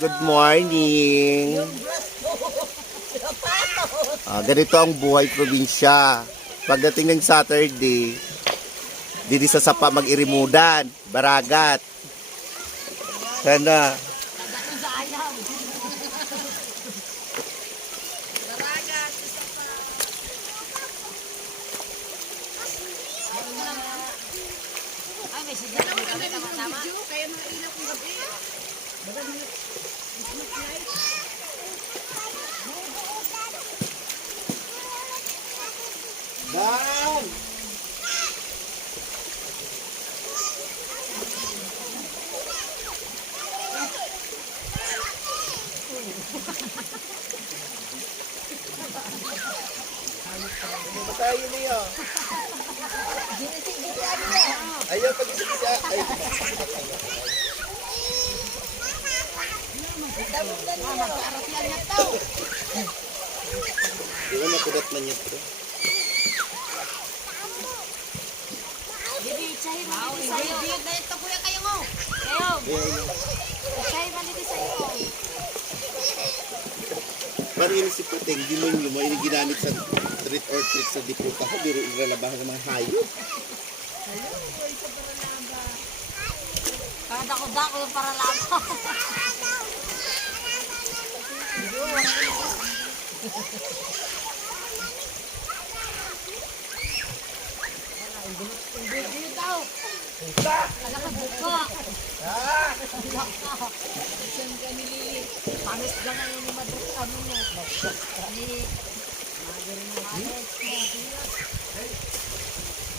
Good morning. Ganito ang buhay probinsya. Pagdating ng Saturday, didi sa sapa mag-irimudan, baragat. Sana. Ay, may sigaw na kami tama-tama. Kaya mga ilaw kong gabi. Baga mga Christmas light. Down! Ano ba tayo niyo? Ayaw, pag-isip siya. Ayaw, Magkaaratian niya to. di ba nakudat man niya ito? Bibi, tsahin mo dito sa'yo. Na ito, kuya kayo mo. Kayo. Tsahin mo dito sa'yo. Parang yun si Puting, di mo yung lumo, yung ginamit sa treat or trick sa diputa ko, biro ilalabahan ng mga hayop. Kaya dako-dako yung para labo. Hindi daw. Alam ka buka. Saan ka nilili? Panis ka na yung madruk kami mo. Ni Magari mo.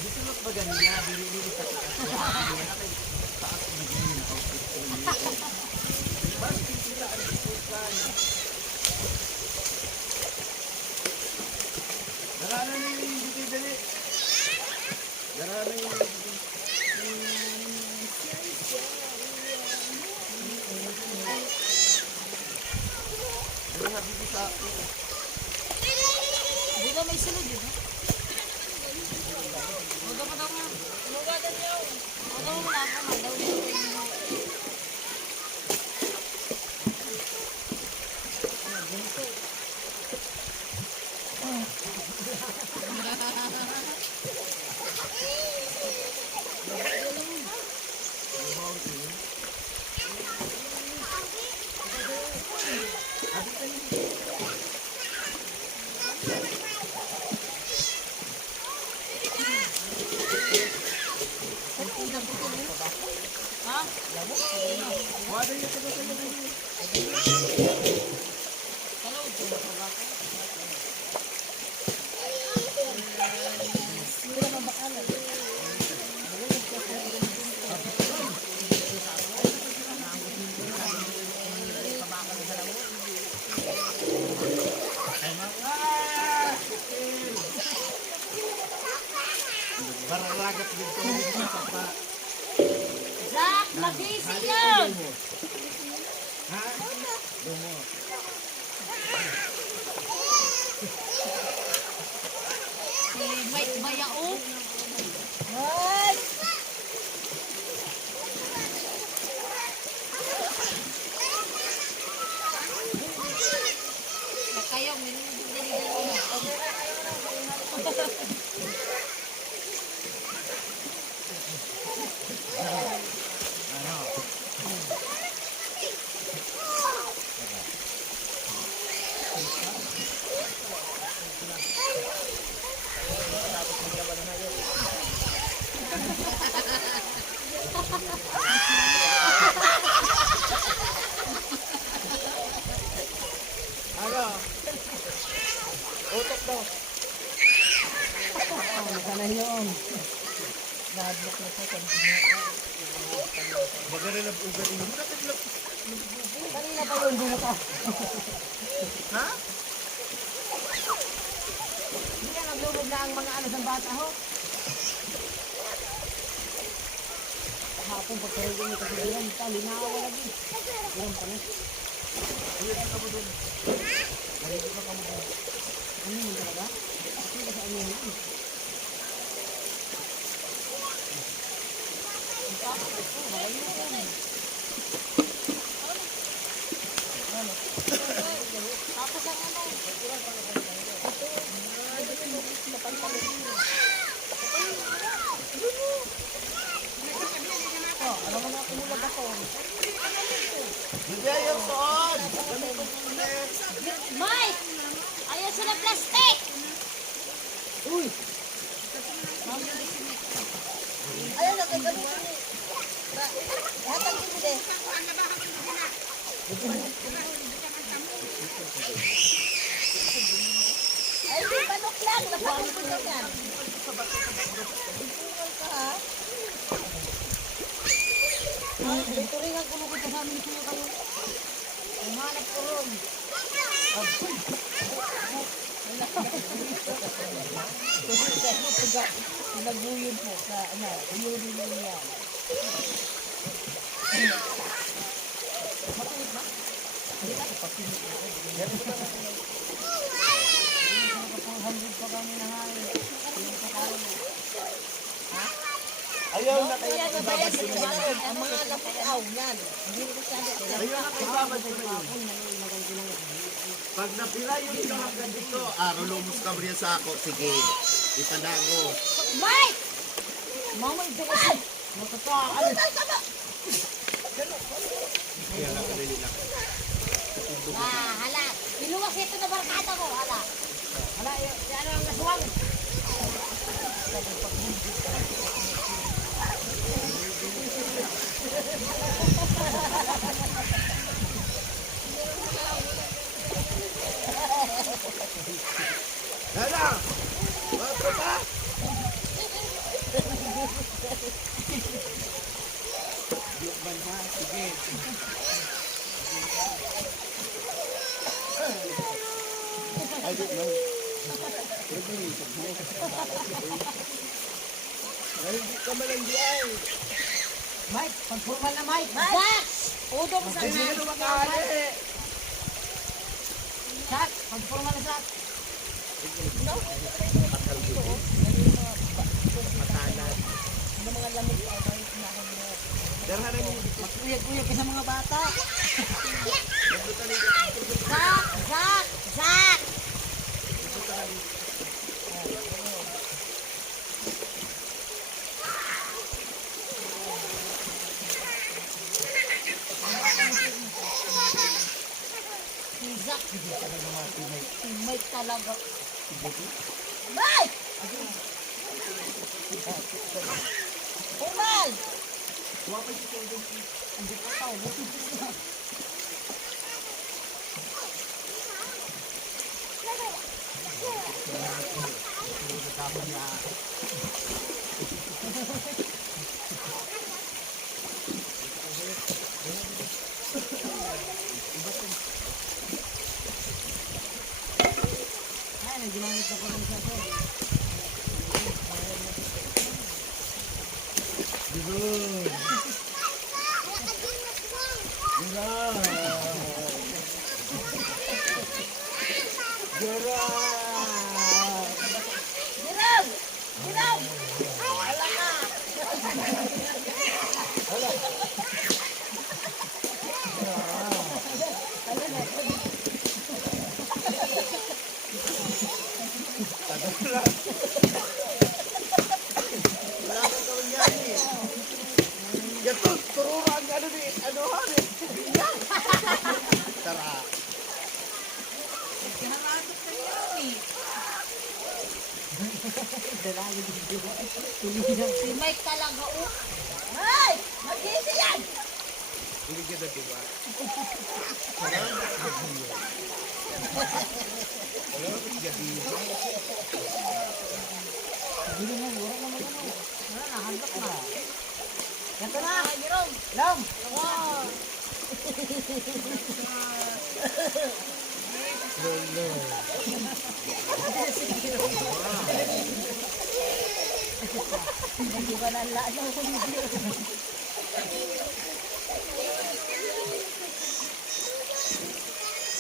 Gusto mo ba ganyan? Bili-bili sa Darana na yung hindi dali. Darana yung Buka may sunod yun, ha? Buka pa daw nga. Buka daw niyo. Buka mo na ako, daw niyo. Ha? bararagat dito sa pa. Zach, magising yun! Ha? Dumo. Si Mike Bayao. Ay! Kayo, Ano? Utok daw. Sana yun. Nahadlok na sa kanina. Bagara na ugat mo. Kanina pa yun, doon ka. Ha? Hindi na naglulog na ang mga alas ng bata, ho? Hapon, pagkaragin mo kasi diyan, linawa lagi. Ilang pa na. Ayun ka mo doon. Nalito ka mo doon. Ano yun talaga? Hindi ka sa ano yun. Ang tapos ko, ayun. Hindi ayaw soon. Mike! Ayaw sila plastic! Uy! Ayaw na, gagawin ko ni. Hatang ko din. Ay, di panok lang. Napanok ko lang yan. Ito rin ang kulong ko sa amin ko kayo. Umanap ko ron. Naguyod po sa ano, uyod nila yan. Matuwid ba? Hindi na papinig ko. Hundred pa kami na hangin. Ayaw na kayo. Ang mga lapaw yan. Hindi ko masyado. Ayaw na kayo babalik ko yun. Pag napila yung ito hanggang dito, lumos ka mo yan sa ako. Sige, ipanago. Mike! Mama, ito kasi. Matataan. Kaya lang, kanili lang. Hala. Iluwas ito na barkada ko. Hala. Hala, si ano ang nasuwang. Hala! Bato pa! Lukban ha, sige. I don't know. Hindi ka malandiay. Mike, pagpurmal na Mike. Zax! Udo mo sa Sino makakali? Zax, pagpurmal na Zax. Matalan. Ano mga lamig pa ba yung pinakon mo? Darhanan mo. Magkuyag-kuyag ka sa mga bata. Zax! Zax! Zax! Zax! Teammate talaga. Mike! Formal! Hindi pa tao. Ay, ginamit na ko lang siya ko. Giraw! Giraw! Wala ka! Wala ka gawin yan eh. Yato, turuan ka nun eh. Ano ha eh? Tara. Haratot ka niya eh. Si Mike talaga oh. Ay! Mag-easy yan! Hindi ka na diba? Wala na, hagdak na. Ito na! Jerome! Lam! Wow! Hindi ba nalaan ako video?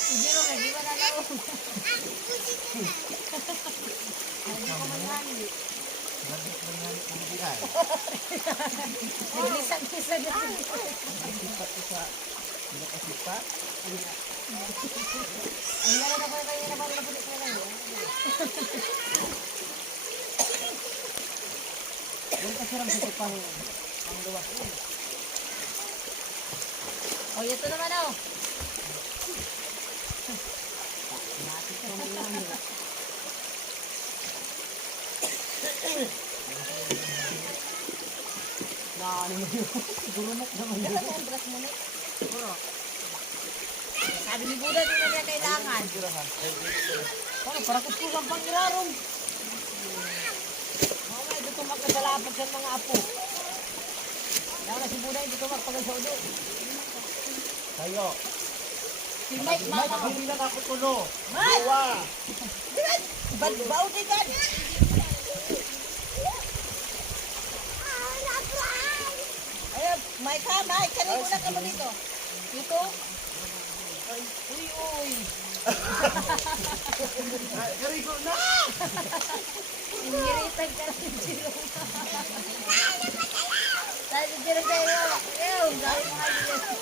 Si Jerome, hindi ba nalaan ako? Hindi ko manghali. Naglisan-lisan na si Ang lala na kayo kayo na parang napulit na lang. Huwag kasi lang sa pang luwas. Oh, ito naman oh. Siguro. Sabi ni Buda, di na niya kailangan. Para kuskusan pang irarong. Mamaya dito magkasalapag sa mga apo. Kaya na si Buda hindi ito magpagal sa ulo. Kayo. Si Mike, mama. Hindi na ako tulo. Mike! Dua. Ba't baw di ka? Ayun, Mike ha, Mike. Kanino na ka ba dito? Dito? Uy, uy. Karigo na! Ingiritan ka na si Jiro. Dahil si Jiro kayo. Ew, dahil mo kayo dito.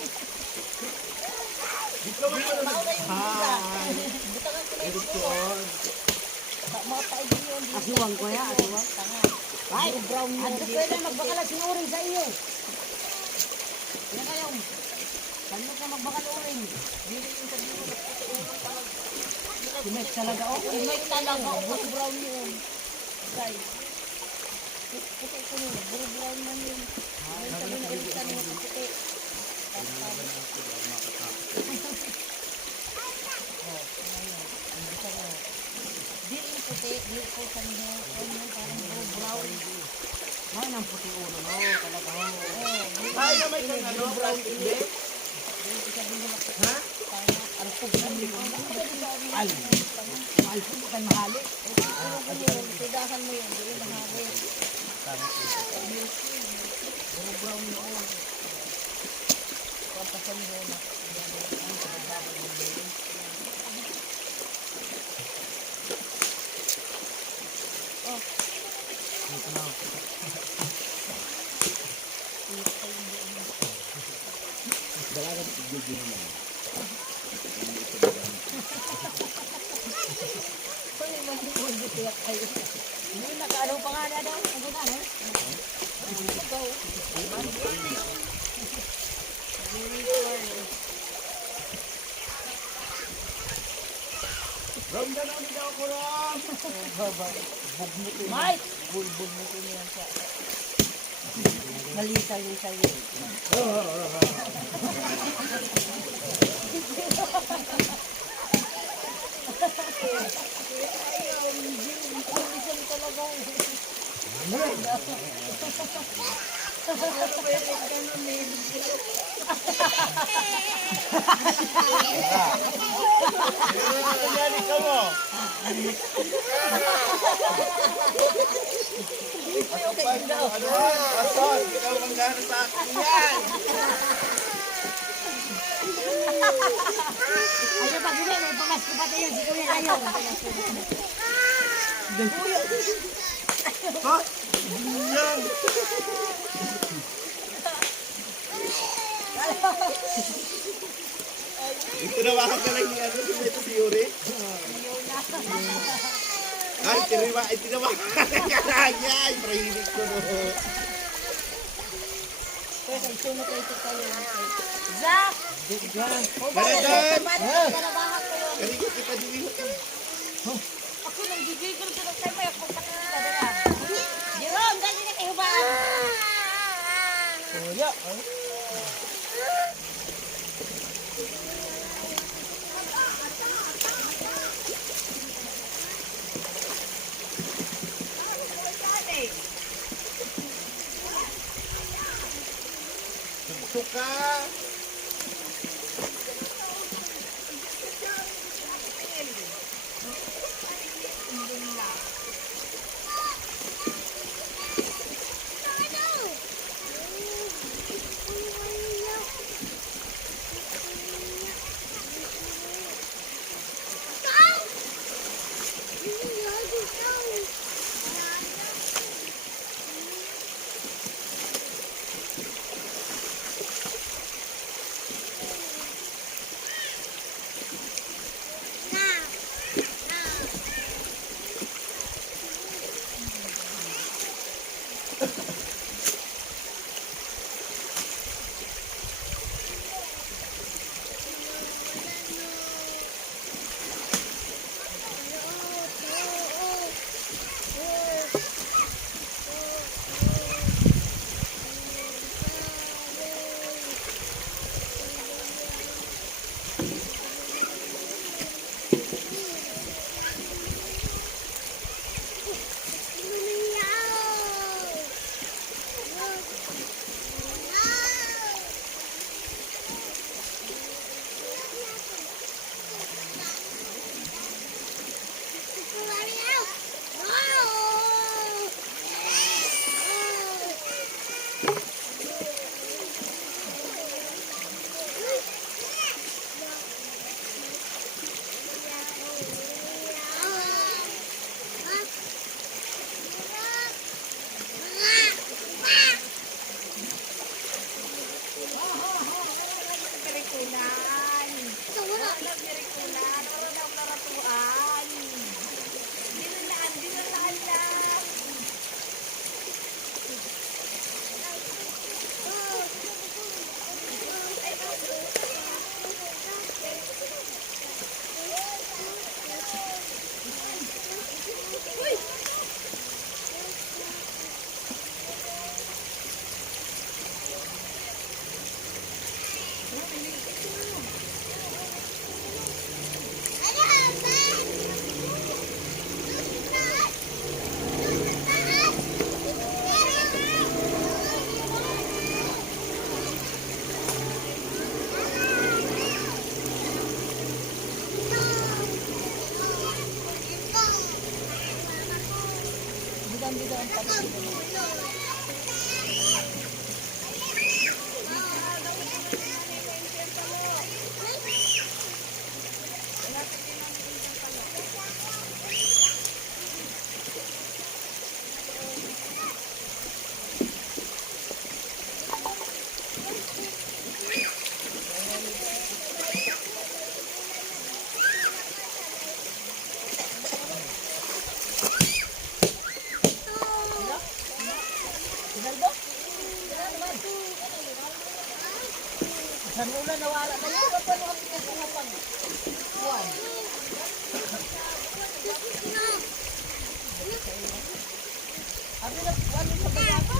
Dito mo na Hi. Butangan ko na yung Doon. mga paigin yun. Asiwang ko ya, asiwang. Ay, brown yun. Ano pwede magbakala sinuring sa iyo? Yan kayo. Ano ka magbakaluring? Si Mike talaga oh. Si Mike talaga. Puro brown yun. Guys. Puti ko yun. Puro brown man yun. Ay, sabi na ilitan mo sa puti. Di yung puti. Di ko sa niyo. Ano parang puro brown. Ay, nang puti ulo no, talaga oh. Ay, na may kang ano, brown hindi? Ha? Ano po ba niyo? Al. Al po kan mahali. Tigasan mo yun. Di yung mahali. Puro brown yun. Papasan mo na. Hindi nakaano pa nga na daw. Ano na eh? Ram na lang daw ako ram. Mike! Bulbul mo ko niyan sa... Malisay-lisay yun. Condition talaga. Yan ikaw mo. Ano? Ason, ikaw ang gano'n sa akin yan. Ayun pag hindi, may pamasko pati yun. Si Kuya ayaw. Ha? Yan. Tinawakan ka lang ni ano, ito si Yuri. Ay, tinawakan ka lang yan. Prahilig ko no. Kaya sunod na ito tayo. Zach! Banadan! Kanabahan ko yun. Karigo kita din. Ako nang gigigil ko ng tayo. Ako pakita na. Jerome, dali na kayo ba? Kuya. Suka. hindi daw ang pagkakas. Sinaldo? Sa nula nawala na yun. Paano ang pinagpapag? Buwan. Abi na ano sa bagapa?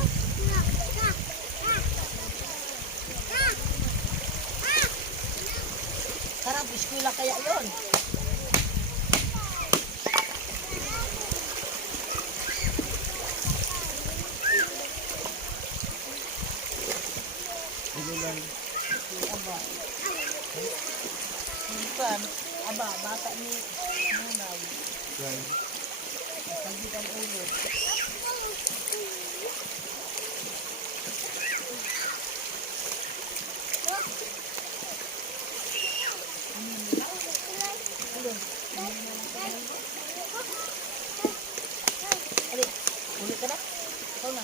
Sarap, eskwela kaya yun. Aba. Bukan, aba, bata ni Nunaw. Yan. Saglit ang ulo. Ali, ulit ka na? Ikaw na.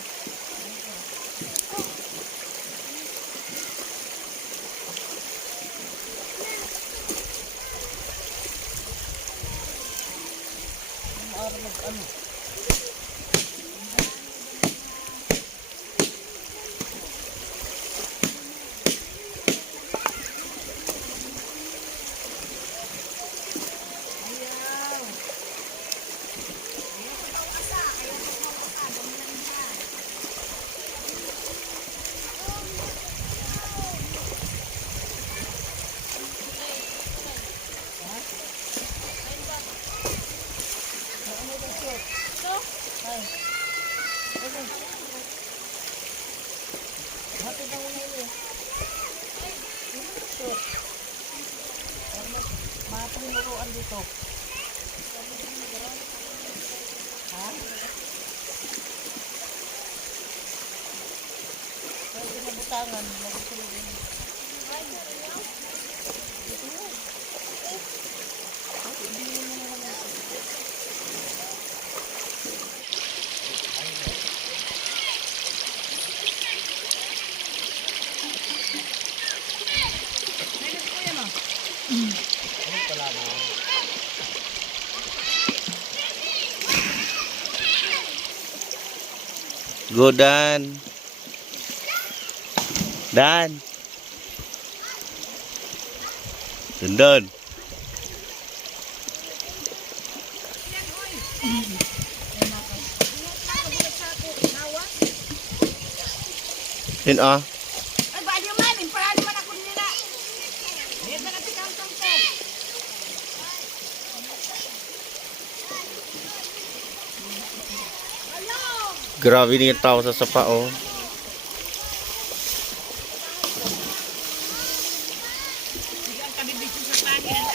Araw mag-ano? Ay. Okay. Hatid na muna yun. Sure. Matinuruan dito. Ha? Pwede na butangan. Magsusunod yun. Dito yun. Hindi mo naman natin. Go, Dan. Dan. Dan. Yun ah. Ay, ba di man, parang man ako nila. Dito na tikantong ko. Grabe na yung tao sa sapa, oh. Hindi ang kabibig sa pangin.